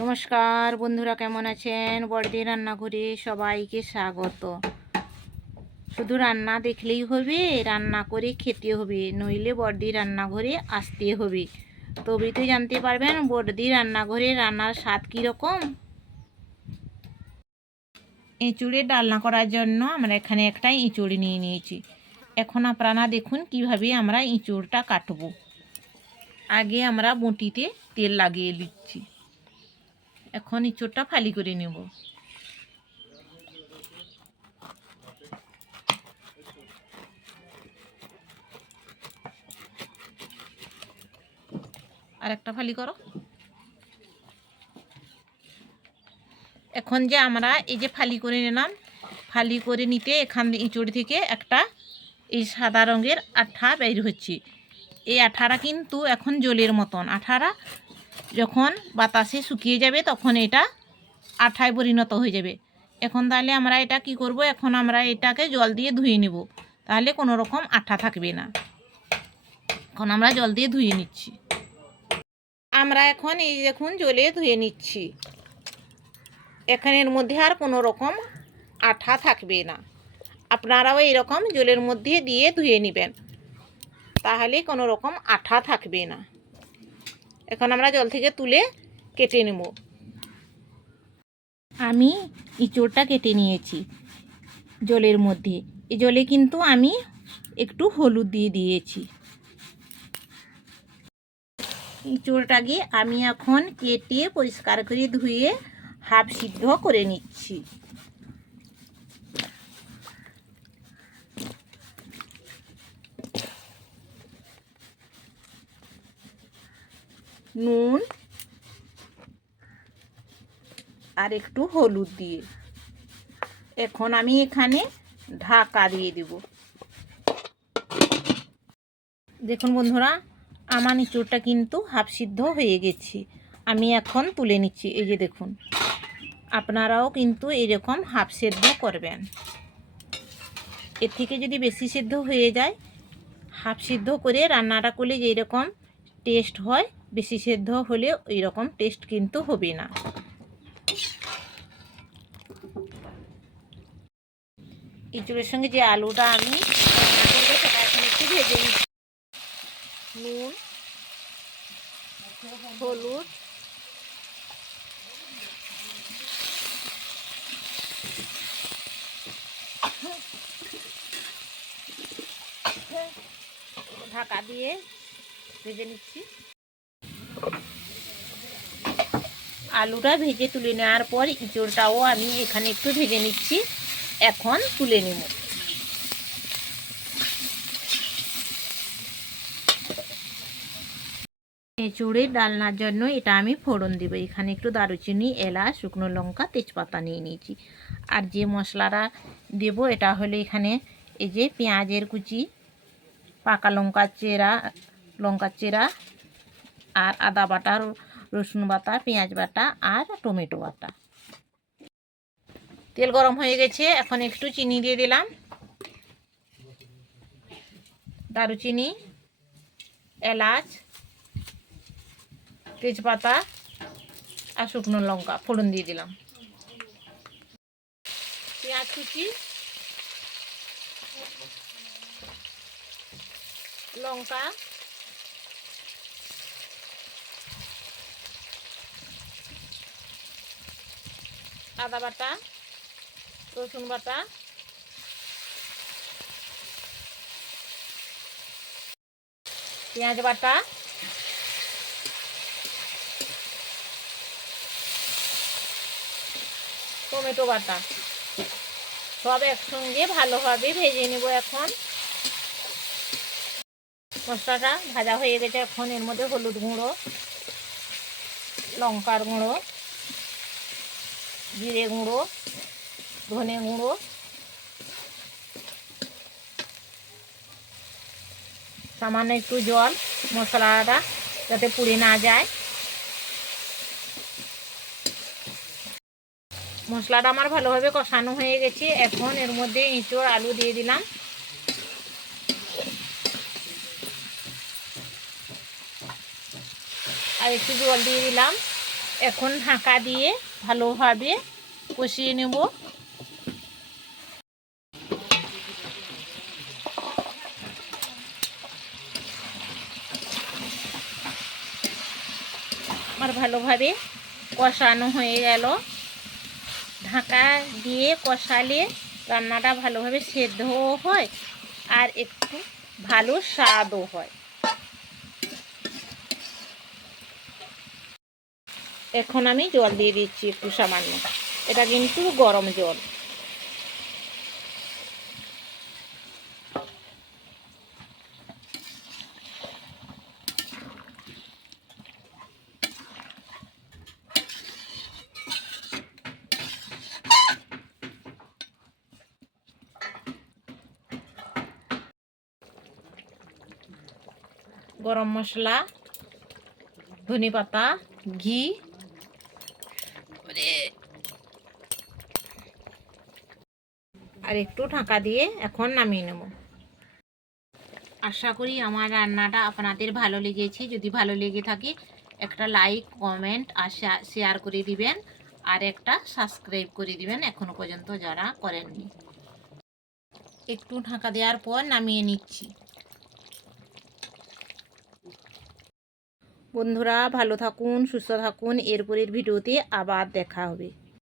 নমস্কার বন্ধুরা, কেমন আছেন? বড়দি রান্নাঘরে সবাইকে স্বাগত। শুধু রান্না দেখলেই হবে, রান্না করে খেতে হবে, নইলে বড়দি রান্নাঘরে আসতে হবে, তবেই তো জানতে পারবেন বড়দি রান্নাঘরে রান্নার স্বাদ কীরকম। এঁচুড়ে ডালনা করার জন্য আমরা এখানে একটা এঁচুড় নিয়ে নিয়েছি। এখন আপনারা দেখুন কিভাবে আমরা এঁচুড়টা কাটবো। আগে আমরা বঁটিতে তেল লাগিয়ে দিচ্ছি। এখন এঁচুড়টা ফালি করে নেব। আর একটা ফালি করো। এখন যে আমরা এই যে ফালি করে নিলাম, ফালি করে নিতে এখান এঁচুড় থেকে একটা এই সাদা রঙের আঠা বের হচ্ছে। এই আঠাটা কিন্তু এখন জলের মতন। আঠাটা যখন বাতাসে শুকিয়ে যাবে তখন এটা আঠায় পরিণত হয়ে যাবে। এখন তাহলে আমরা এটা কি করব, এখন আমরা এটাকে জল দিয়ে ধুয়ে নেব, তাহলে কোনো রকম আঠা থাকবে না। এখন আমরা জল দিয়ে ধুয়ে নিচ্ছি। আমরা এখন এই দেখুন জলে ধুয়ে নিচ্ছি। এখানের মধ্যে আর কোনো রকম আঠা থাকবে না। আপনারাও এরকম জলের মধ্যে দিয়ে ধুয়ে নেবেন, তাহলে কোনো রকম আঠা থাকবে না। এখন আমরা জল থেকে তুলে কেটে নেব। আমি এঁচোড়টা কেটে নিয়েছি জলের মধ্যে। এই জলে কিন্তু আমি একটু হলুদ দিয়ে দিয়েছি। এঁচোড়টাকে আমি এখন কেটে পরিষ্কার করে ধুয়ে হাফ সিদ্ধ করে নিচ্ছি। নুন আর একটু হলুদ দিয়ে এখন আমি এখানে ঢাকা দিয়ে দেব। দেখুন বন্ধুরা, আমার এঁচোড়টা কিন্তু হাফ সিদ্ধ হয়ে গেছে। আমি এখন তুলে নিচ্ছি। এই যে দেখুন, আপনারাও কিন্তু এরকম হাফ সেদ্ধ করবেন। এর থেকে যদি বেশি সেদ্ধ হয়ে যায়, হাফ সিদ্ধ করে রান্নাটা করলে যেরকম টেস্ট হয়, বেশি সেদ্ধ হলে ওই রকম টেস্ট কিন্তু হবে না। এঁচোড়ের সঙ্গে যে আলুটা আমি সেটা এখন একটু ভেজে নিচ্ছি। নুন, হলুদ, ঢাকা দিয়ে ভেজে নিচ্ছি। আলুটা ভেজে তুলে নেওয়ার পর এঁচোড়টাও আমি এখানে একটু ভেজে নিচ্ছি। এখন তুলে নেব। এঁচোড়ের ডালনার জন্য এটা আমি ফোড়ন দেবো। এখানে একটু দারুচিনি, এলাচ, শুকনো লঙ্কা, তেজপাতা নিয়ে নিয়েছি। আর যে মশলাটা দেব এটা হলো এখানে এই যে পেঁয়াজের কুচি, পাকা লঙ্কার চেরা আর আদা বাটা, রসুন বাটা, পেঁয়াজ বাটা আর টমেটো বাটা। তেল গরম হয়ে গেছে, এখন একটু চিনি দিয়ে দিলাম। দারুচিনি, এলাচ, তেজপাতা আর শুকনো লঙ্কা ফোড়ন দিয়ে দিলাম। পেঁয়াজ কুচি, লঙ্কা, আদা বাটা, রসুন বাটা, পেঁয়াজ বাটা, টমেটো বাটা সব একসঙ্গে ভালোভাবে ভেজে নেব। এখন মশলাটা ভাজা হয়ে গেছে। এখন এর মধ্যে হলুদ গুঁড়ো, লঙ্কার গুঁড়ো, জিরে গুঁড়ো, ধনে গুঁড়ো, সামান্য একটু জল, মশলাটা যাতে পুড়ে না যায়। মশলাটা আমার ভালোভাবে কষানো হয়ে গেছে। এখন এর মধ্যে এঁচোড় আলু দিয়ে দিলাম। আর একটু জল দিয়ে দিলাম। এখন ঢাকা দিয়ে ভালোভাবে কষিয়ে নেব। আমার ভালোভাবে কষানো হয়ে গেল। ঢাকা দিয়ে কষালে রান্নাটা ভালোভাবে সেদ্ধও হয় আর একটু ভালো স্বাদও হয়। এখন আমি জল দিয়ে দিচ্ছি একটু সামান্য, এটা কিন্তু গরম জল। গরম মশলা, ধনেপাতা, ঘি আর একটু ঢাকা দিয়ে এখন নামিয়ে নেব। আশা করি আমার রান্নাটা আপনাদের ভালো লেগেছে। যদি ভালো লেগে থাকে একটা লাইক, কমেন্ট আর শেয়ার করে দিবেন আর একটা সাবস্ক্রাইব করে দিবেন এখনো পর্যন্ত যারা করেননি। একটু ঢাকা দেওয়ার পর নামিয়ে নিচ্ছি। বন্ধুরা ভালো থাকুন, সুস্থ থাকুন। এরপরের ভিডিওতে আবার দেখা হবে।